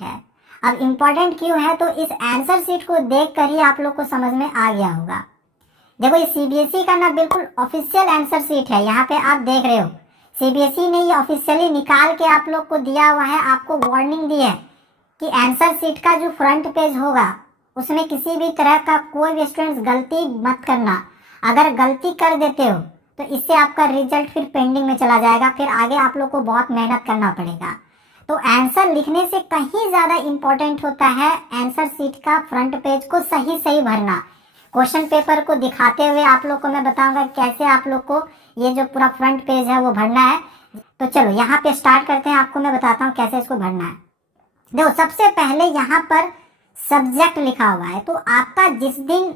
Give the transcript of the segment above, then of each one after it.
है। अब इम्पोर्टेंट क्यों है, तो इस आंसर शीट को देख कर ही आप लोग को समझ में आ गया होगा। देखो ये सीबीएसई का ना बिल्कुल ऑफिशियल आंसर शीट है, यहाँ पे आप देख रहे हो सीबीएसई ने ये ऑफिशियली निकाल के आप लोग को दिया हुआ है, आपको वार्निंग दी है कि आंसर शीट का जो फ्रंट पेज होगा उसमें किसी भी तरह का कोई भी स्टूडेंट्स गलती मत करना। अगर गलती कर देते हो तो इससे आपका रिजल्ट फिर पेंडिंग में चला जाएगा, फिर आगे आप लोग को बहुत मेहनत करना पड़ेगा। तो आंसर लिखने से कहीं ज़्यादा इम्पोर्टेंट होता है आंसर शीट का फ्रंट पेज को सही सही भरना। क्वेश्चन पेपर को दिखाते हुए आप लोग को मैं बताऊंगा कैसे आप लोग को ये जो पूरा फ्रंट पेज है वो भरना है। तो चलो यहाँ पे स्टार्ट करते हैं, आपको मैं बताता हूँ कैसे इसको भरना है। देखो सबसे पहले यहाँ पर सब्जेक्ट लिखा हुआ है, तो आपका जिस दिन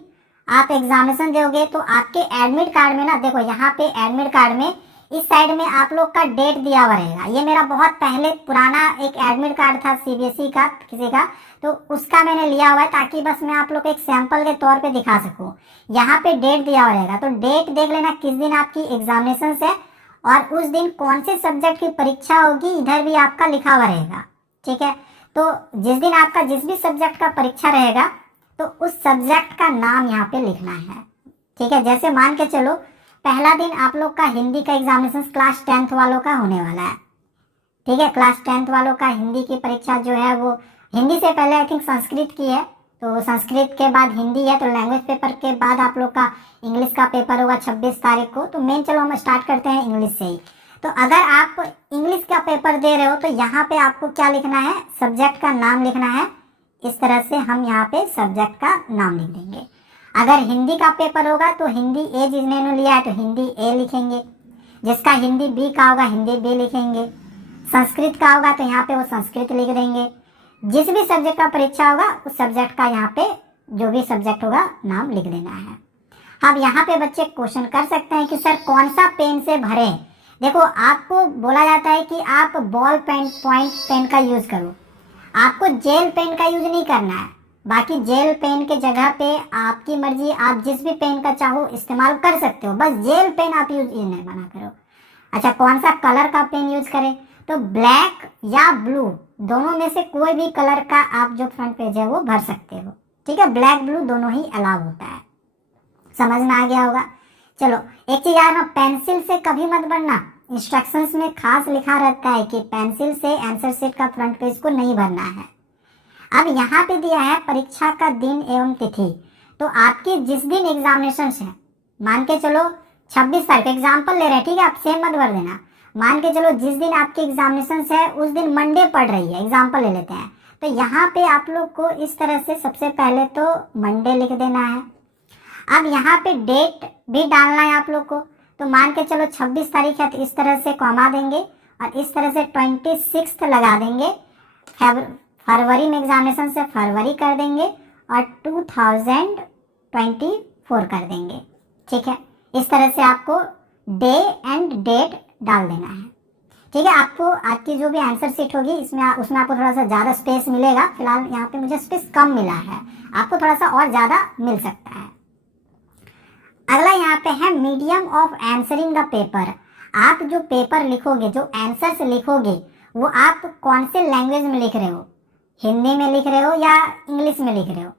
आप एग्जामिनेशन दोगे तो आपके एडमिट कार्ड में ना, देखो यहाँ पे एडमिट कार्ड में इस साइड में आप लोग का डेट दिया हुआ रहेगा। ये मेरा बहुत पहले पुराना एक एडमिट कार्ड था सीबीएसई का किसी का, तो उसका मैंने लिया हुआ है ताकि बस मैं आप लोग को एक सैंपल के तौर पे दिखा सकूं। यहाँ पे डेट दिया हुआ रहेगा, तो डेट देख लेना किस दिन आपकी एग्जामिनेशन है और उस दिन कौन से सब्जेक्ट की परीक्षा होगी, इधर भी आपका लिखा हुआ रहेगा। ठीक है, तो जिस दिन आपका जिस भी सब्जेक्ट का परीक्षा रहेगा तो उस सब्जेक्ट का नाम यहाँ पे लिखना है। ठीक है, जैसे मान के चलो पहला दिन आप लोग का हिंदी का एग्जामिनेशन क्लास 10th वालों का होने वाला है। ठीक है, क्लास 10th वालों का हिंदी की परीक्षा जो है वो हिंदी से पहले आई थिंक संस्कृत की है, तो संस्कृत के बाद हिंदी है, तो लैंग्वेज पेपर के बाद आप लोग का इंग्लिश का पेपर होगा 26 तारीख को। तो मेन चलो हम स्टार्ट करते हैं इंग्लिश से ही। तो अगर आप इंग्लिश का पेपर दे रहे हो तो यहाँ पे आपको क्या लिखना है, सब्जेक्ट का नाम लिखना है। इस तरह से हम यहाँ पे सब्जेक्ट का नाम लिख देंगे। अगर हिंदी का पेपर होगा तो हिंदी ए जिसने लिया है तो हिंदी ए लिखेंगे, जिसका हिंदी बी का होगा हिंदी बी लिखेंगे, संस्कृत का होगा तो यहाँ पे वो संस्कृत लिख देंगे। जिस भी सब्जेक्ट का परीक्षा होगा उस सब्जेक्ट का यहाँ पे जो भी सब्जेक्ट होगा नाम लिख देना है। अब यहाँ पे बच्चे क्वेश्चन कर सकते हैं कि सर कौन सा पेन से भरें। देखो आपको बोला जाता है कि आप बॉल पेन पॉइंट पेन का यूज करो, आपको जेल पेन का यूज नहीं करना है। बाकी जेल पेन के जगह पे आपकी मर्जी, आप जिस भी पेन का चाहो इस्तेमाल कर सकते हो, बस जेल पेन आप यूज नहीं बना करो। अच्छा कौन सा कलर का पेन यूज करें, तो ब्लैक या ब्लू दोनों में से कोई भी कलर का आप जो फ्रंट पेज है वो भर सकते हो। ठीक है, ब्लैक ब्लू दोनों ही अलाउ होता है। समझ में आ गया होगा। चलो एक चीज यार, पेंसिल से कभी मत भरना। इंस्ट्रक्शंस में खास लिखा रहता है कि पेंसिल से आंसर शीट का फ्रंट पेज को नहीं भरना है। अब यहाँ पे दिया है परीक्षा का दिन एवं तिथि, तो आपकी जिस दिन एग्जामिनेशन है, मान के चलो 26 तारीख एग्जाम्पल ले रहे हैं, ठीक है, आप सेम मत भर देना। मान के चलो जिस दिन आपकी एग्जामिनेशन है उस दिन मंडे पड़ रही है, एग्जाम्पल ले लेते हैं, तो यहाँ पे आप लोग को इस तरह से सबसे पहले तो मंडे लिख देना है। अब यहाँ पे डेट भी डालना है आप लोग को, तो मान के चलो 26 तारीख है तो इस तरह से कॉमा देंगे और इस तरह से 26 लगा देंगे। फरवरी में एग्जामिनेशन से फरवरी कर देंगे और 2024 कर देंगे। ठीक है, इस तरह से आपको डे एंड डेट डाल देना है। ठीक है, आपको आपकी जो भी आंसर शीट होगी उसमें आपको थोड़ा सा ज़्यादा स्पेस मिलेगा। फिलहाल यहाँ पे मुझे स्पेस कम मिला है, आपको थोड़ा सा और ज़्यादा मिल सकता है। अगला यहाँ पे है medium of answering the paper. आप जो पेपर लिखोगे, जो आंसर्स लिखोगे, वो आप कौन से लैंग्वेज में लिख रहे हो, हिंदी में लिख रहे हो या इंग्लिश में लिख रहे हो।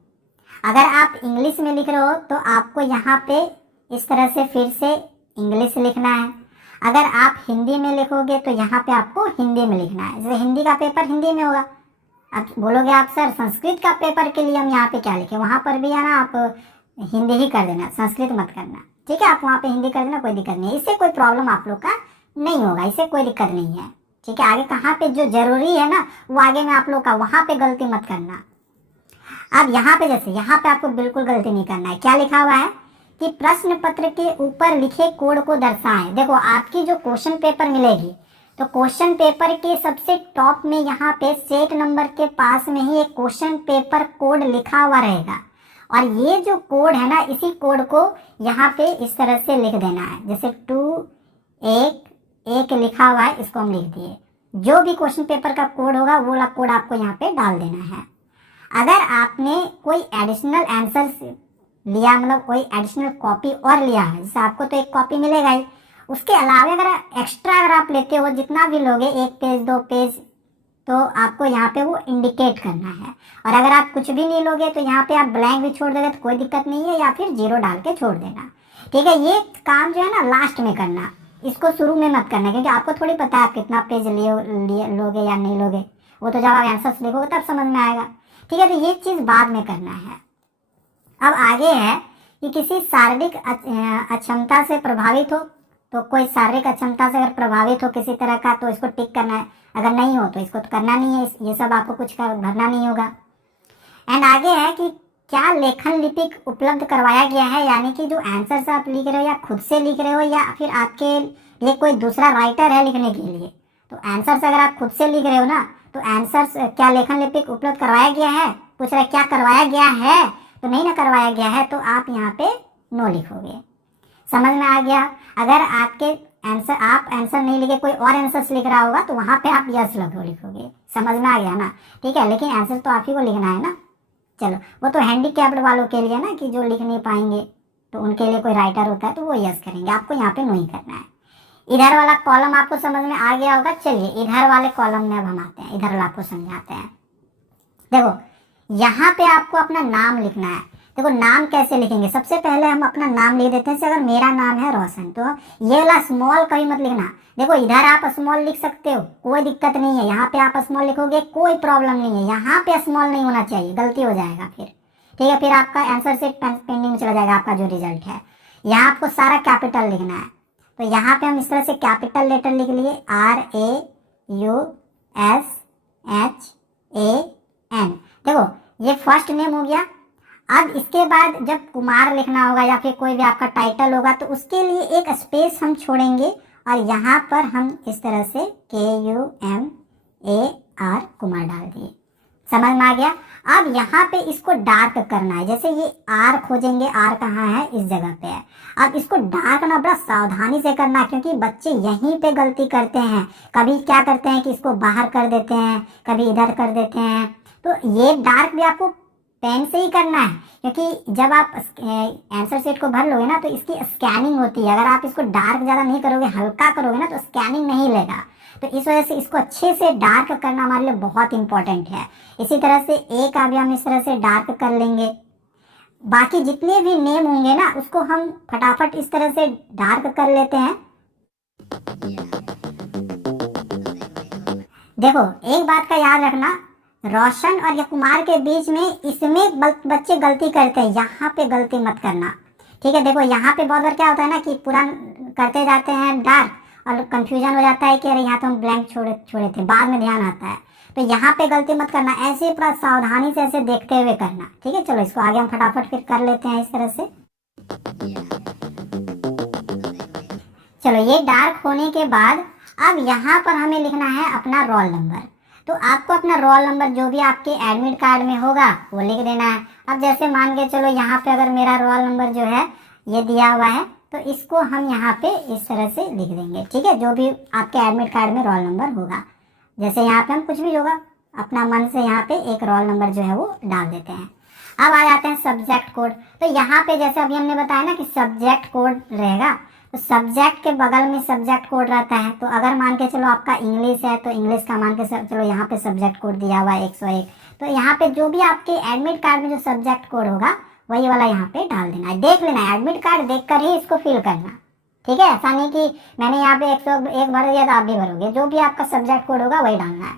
अगर आप इंग्लिश में लिख रहे हो तो आपको यहाँ पे इस तरह से फिर से इंग्लिश लिखना है। अगर आप हिंदी में लिखोगे तो यहाँ पे आपको हिंदी में लिखना है। जैसे हिंदी का पेपर हिंदी में होगा, अब बोलोगे आप सर संस्कृत का पेपर के लिए हम यहाँ पे क्या लिखें, वहाँ पर भी है ना आप हिंदी ही कर देना, संस्कृत मत करना। ठीक है, आप वहाँ पे हिंदी कर देना, कोई दिक्कत नहीं है, इससे कोई प्रॉब्लम आप लोग का नहीं होगा, इससे कोई दिक्कत नहीं है। ठीक है, आगे कहाँ पे जो जरूरी है ना वो आगे में आप लोग का, वहाँ पे गलती मत करना। अब यहाँ पे जैसे यहाँ पे आपको बिल्कुल गलती नहीं करना है। क्या लिखा हुआ है कि प्रश्न पत्र के ऊपर लिखे कोड को दर्शाएं। देखो आपकी जो क्वेश्चन पेपर मिलेगी तो क्वेश्चन पेपर के सबसे टॉप में यहाँ पे सेट नंबर के पास में ही एक क्वेश्चन पेपर कोड लिखा हुआ रहेगा, और ये जो कोड है ना इसी कोड को यहाँ पे इस तरह से लिख देना है। जैसे 211 लिखा हुआ है, इसको हम लिख दिए। जो भी क्वेश्चन पेपर का कोड होगा वो वाला कोड आपको यहाँ पे डाल देना है। अगर आपने कोई एडिशनल आंसर लिया, मतलब कोई एडिशनल कॉपी और लिया है, जैसे आपको तो एक कॉपी मिलेगा ही, उसके अलावा अगर एक्स्ट्रा अगर आप लेते हो, जितना भी लोगे 1 पेज 2 पेज तो आपको यहाँ पे वो इंडिकेट करना है। और अगर आप कुछ भी नहीं लोगे तो यहाँ पे आप ब्लैंक भी छोड़ दोगे तो कोई दिक्कत नहीं है, या फिर जीरो डाल के छोड़ देना। ठीक है, ये काम जो है ना लास्ट में करना, इसको शुरू में मत करना, क्योंकि आपको थोड़ी पता है आप कितना पेज लोगे या नहीं लोगे। वो तो जब आप आंसर्स लिखोगे तब समझ में आएगा। ठीक है, तो ये चीज़ बाद में करना है। अब आगे है कि किसी शारीरिक अक्षमता से प्रभावित हो, तो कोई शारीरिक अक्षमता से अगर प्रभावित हो किसी तरह का तो इसको टिक करना है, अगर नहीं हो तो इसको तो करना नहीं है, ये सब आपको कुछ भरना नहीं होगा। एंड आगे है कि क्या लेखन लिपिक उपलब्ध करवाया गया है, यानी कि जो आंसर्स आप लिख रहे हो या खुद से लिख रहे हो या फिर आपके लिए कोई दूसरा राइटर है लिखने के लिए। तो आंसर्स अगर आप खुद से लिख रहे हो ना, तो आंसर्स क्या लेखन लिपिक उपलब्ध करवाया गया है, पूछ रहा है क्या करवाया गया है, तो नहीं ना करवाया गया है तो आप यहाँ पे नो लिखोगे। समझ में आ गया। अगर आपके आप आंसर नहीं लिखे कोई और आंसर्स लिख रहा होगा तो वहाँ पे आप यस लिखोगे। समझ में आ गया ना। ठीक है, लेकिन आंसर तो आप ही को लिखना है ना। चलो, वो तो हैंडीकैप्ड वालों के लिए ना, कि जो लिख नहीं पाएंगे तो उनके लिए कोई राइटर होता है तो वो यस करेंगे, आपको यहाँ पे नो ही करना है। इधर वाला कॉलम आपको समझ में आ गया होगा। चलिए इधर वाले कॉलम में अब हम आते हैं, इधर वाला आपको समझाते हैं। देखो यहाँ पे आपको अपना नाम लिखना है। देखो नाम कैसे लिखेंगे, सबसे पहले हम अपना नाम लिख देते हैं। जैसे अगर मेरा नाम है रोशन, तो ये वाला स्मॉल कभी मत लिखना। देखो इधर आप स्मॉल लिख सकते हो, कोई दिक्कत नहीं है। यहाँ पे आप स्मॉल लिखोगे कोई प्रॉब्लम नहीं है, यहाँ पे स्मॉल नहीं होना चाहिए, गलती हो जाएगा फिर। ठीक है, फिर आपका आंसर से पेंडिंग चला जाएगा आपका जो रिजल्ट है। यहाँ आपको सारा कैपिटल लिखना है। तो यहाँ पे हम इस तरह से कैपिटल लेटर लिख लिए, RAUSHAN। देखो ये फर्स्ट नेम हो गया। अब इसके बाद जब कुमार लिखना होगा या फिर कोई भी आपका टाइटल होगा तो उसके लिए एक स्पेस हम छोड़ेंगे और यहाँ पर हम इस तरह से KUMAR कुमार डाल दिए। समझ में आ गया। अब यहाँ पे इसको डार्क करना है। जैसे ये आर खोजेंगे, आर कहाँ है, इस जगह पे है। अब इसको डार्क ना बड़ा सावधानी से करना है, क्योंकि बच्चे यहीं पे गलती करते हैं। कभी क्या करते हैं कि इसको बाहर कर देते हैं, कभी इधर कर देते हैं। तो ये डार्क भी आपको पेन से ही करना है, क्योंकि जब आप आंसर सेट को भर लोगे ना तो इसकी स्कैनिंग होती है। अगर आप इसको डार्क ज़्यादा नहीं करोगे, हल्का करोगे ना, तो स्कैनिंग नहीं लेगा। तो इस वजह से इसको अच्छे से डार्क करना हमारे लिए बहुत इंपॉर्टेंट है। इसी तरह से ए का भी हम इस तरह से डार्क कर लेंगे। बाकी जितने भी नेम होंगे ना उसको हम फटाफट इस तरह से डार्क कर लेते हैं। देखो एक बात का याद रखना, रोशन और या कुमार के बीच में इसमें बच्चे गलती करते हैं, यहाँ पे गलती मत करना। ठीक है, देखो यहाँ पे बहुत बार क्या होता है ना कि पूरा करते जाते हैं डार्क और कंफ्यूजन हो जाता है कि अरे यहाँ तो हम ब्लैंक छोड़े थे, बाद में ध्यान आता है। तो यहाँ पे गलती मत करना, ऐसे पूरा सावधानी से ऐसे देखते हुए करना। ठीक है, चलो इसको आगे हम फटाफट फिर कर लेते हैं इस तरह से। चलो ये डार्क होने के बाद अब यहाँ पर हमें लिखना है अपना रोल नंबर। तो आपको अपना रोल नंबर जो भी आपके एडमिट कार्ड में होगा वो लिख देना है। अब जैसे मान के चलो यहाँ पे अगर मेरा रोल नंबर जो है ये दिया हुआ है तो इसको हम यहाँ पे इस तरह से लिख देंगे। ठीक है, जो भी आपके एडमिट कार्ड में रोल नंबर होगा, जैसे यहाँ पे हम कुछ भी होगा अपना मन से यहाँ पे एक रोल नंबर जो है वो डाल देते हैं। अब आ जाते हैं सब्जेक्ट कोड। तो यहाँ पे जैसे अभी हमने बताया ना कि सब्जेक्ट कोड रहेगा, तो सब्जेक्ट के बगल में सब्जेक्ट कोड रहता है। तो अगर मान के चलो आपका इंग्लिश है तो इंग्लिश का मान के चलो यहाँ पे सब्जेक्ट कोड दिया हुआ है 101। तो यहाँ पे जो भी आपके एडमिट कार्ड में जो सब्जेक्ट कोड होगा वही वाला यहाँ पे डाल देना है। देख लेना है, एडमिट कार्ड देखकर ही इसको फिल करना। ठीक है, ऐसा नहीं कि मैंने यहाँ पे 101 भर दिया तो आप भी भरोगे, जो भी आपका सब्जेक्ट कोड होगा वही डालना है।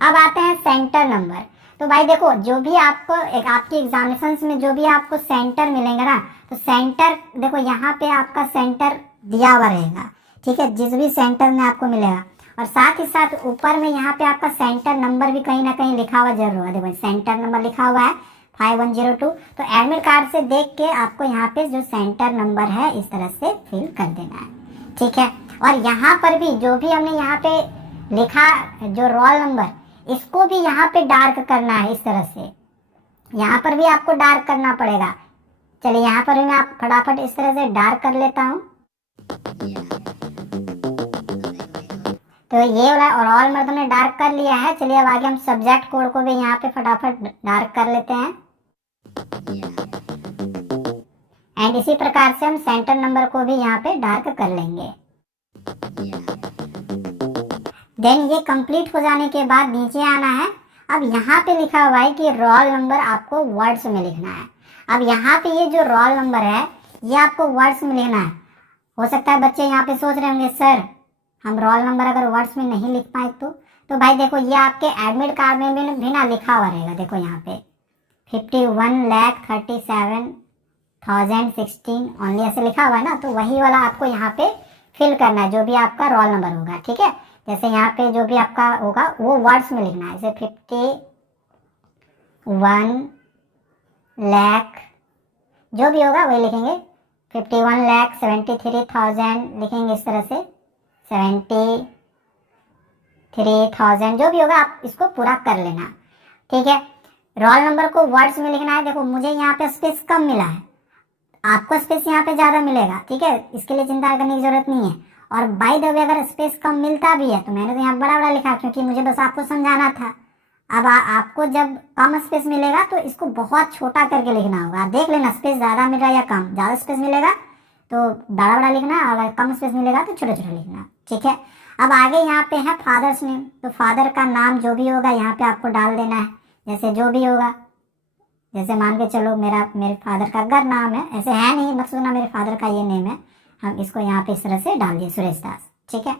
अब आते हैं सेंटर नंबर। तो भाई देखो जो भी आपको आपकी एग्जामिनेशंस में जो भी आपको सेंटर मिलेंगे ना, तो सेंटर देखो यहाँ पे आपका सेंटर दिया हुआ रहेगा। ठीक है, जिस भी सेंटर में आपको मिलेगा, और साथ ही साथ ऊपर में यहाँ पे आपका सेंटर नंबर भी कहीं ना कहीं लिखा हुआ जरूर होगा। देखो सेंटर नंबर लिखा हुआ है 5102। तो एडमिट कार्ड से देख के आपको यहाँ पे जो सेंटर नंबर है इस तरह से फिल कर देना है। ठीक है, और यहाँ पर भी जो भी हमने यहाँ पे लिखा जो रोल नंबर, इसको भी यहाँ पे डार्क करना है इस तरह से। यहाँ पर भी आपको डार्क करना पड़ेगा। चलिए यहाँ पर भी मैं आप फटाफट इस तरह से डार्क कर लेता हूँ। तो ये वाला रोल नंबर हमने डार्क कर लिया है। चलिए अब आगे हम सब्जेक्ट कोड को भी यहाँ पे फटाफट डार्क कर लेते हैं। एंड इसी प्रकार से हम सेंटर नंबर को भी यहाँ पे डार्क कर लेंगे। देन ये कंप्लीट हो जाने के बाद नीचे आना है। अब यहाँ पे लिखा हुआ है कि रोल नंबर आपको वर्ड्स में लिखना है। अब यहाँ पे ये जो रोल नंबर है ये आपको वर्ड्स में लिखना है। हो सकता है बच्चे यहाँ पे सोच रहे होंगे सर हम रोल नंबर अगर वर्ड्स में नहीं लिख पाए तो भाई देखो ये आपके एडमिट कार्ड में भी ना लिखा हुआ रहेगा। देखो यहाँ पे 51,37,016 ओनली ऐसे लिखा हुआ है ना, तो वही वाला आपको यहाँ पे फिल करना है जो भी आपका रोल नंबर होगा। ठीक है, जैसे यहाँ पे जो भी आपका होगा वो वर्ड्स में लिखना है। जैसे 51,00,000 जो भी होगा वही लिखेंगे। 51,73,000 लिखेंगे इस तरह से। 73,000 जो भी होगा आप इसको पूरा कर लेना। ठीक है, रोल नंबर को वर्ड्स में लिखना है। देखो मुझे यहाँ पे स्पेस कम मिला है, आपको स्पेस यहाँ पे ज़्यादा मिलेगा। ठीक है, इसके लिए चिंता करने की जरूरत नहीं है। और बाय द वे अगर स्पेस कम मिलता भी है तो मैंने तो यहाँ बड़ा बड़ा लिखा क्योंकि मुझे बस आपको समझाना था। अब आपको जब कम स्पेस मिलेगा तो इसको बहुत छोटा करके लिखना होगा। देख लेना स्पेस ज़्यादा मिल रहा है या कम। ज़्यादा स्पेस मिलेगा तो बड़ा बड़ा लिखना, अगर कम स्पेस मिलेगा तो छोटा छोटा लिखना। ठीक है, अब आगे यहाँ पे है फादर्स नेम। तो फादर का नाम जो भी होगा यहाँ पे आपको डाल देना है, जैसे जो भी होगा। जैसे मान के चलो मेरे फादर का अगर नाम है, ऐसे है नहीं मत सोचना मेरे फादर का ये नेम है, हम इसको यहाँ पे इस तरह से डाल दिए सुरेश दास। ठीक है,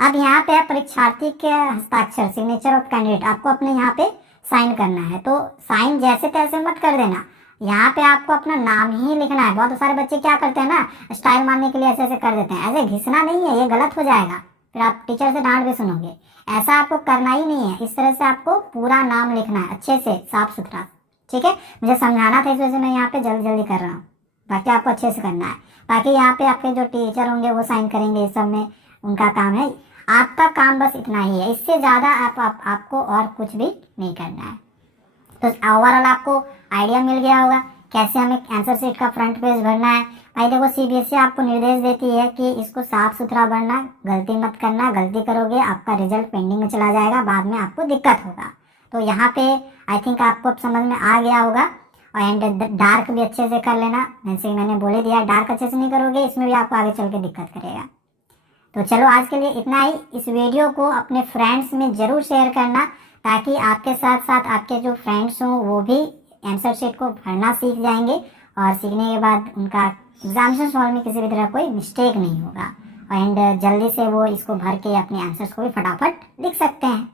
अब यहाँ पे परीक्षार्थी के हस्ताक्षर सिग्नेचर ऑफ कैंडिडेट आपको अपने यहाँ पे साइन करना है। तो साइन जैसे तैसे मत कर देना, यहाँ पे आपको अपना नाम ही लिखना है। बहुत सारे बच्चे क्या करते हैं ना, स्टाइल मारने के लिए ऐसे ऐसे कर देते हैं। ऐसे घिसना नहीं है, ये गलत हो जाएगा, फिर आप टीचर से डांट भी सुनोगे। ऐसा आपको करना ही नहीं है। इस तरह से आपको पूरा नाम लिखना है अच्छे से साफ सुथरा। ठीक है, मुझे समझाना था इस वजह से मैं यहाँ पे जल्दी जल्दी कर रहा हूँ, बाकी आपको अच्छे से करना है। बाकी यहाँ पे आपके जो टीचर होंगे वो साइन करेंगे, इस सब में उनका काम है। आपका काम बस इतना ही है, इससे ज़्यादा आपको और कुछ भी नहीं करना है। तो ओवरऑल आपको आइडिया मिल गया होगा कैसे हमें आंसर शीट का फ्रंट पेज भरना है। भाई देखो सीबीएसई आपको निर्देश देती है कि इसको साफ सुथरा भरना, गलती मत करना। गलती करोगे आपका रिजल्ट पेंडिंग में चला जाएगा, बाद में आपको दिक्कत होगा। तो यहाँ पे आई थिंक आपको अब समझ में आ गया होगा। एंड डार्क भी अच्छे से कर लेना, जैसे मैंने बोले दिया। डार्क अच्छे से नहीं करोगे इसमें भी आपको आगे चल के दिक्कत करेगा। तो चलो आज के लिए इतना ही। इस वीडियो को अपने फ्रेंड्स में ज़रूर शेयर करना ताकि आपके साथ साथ आपके जो फ्रेंड्स हों वो भी आंसर शीट को भरना सीख जाएंगे और सीखने के बाद उनका एग्जामिनेशन हॉल में किसी भी तरह कोई मिस्टेक नहीं होगा। एंड जल्दी से वो इसको भर के अपने आंसर्स को भी फटाफट लिख सकते हैं।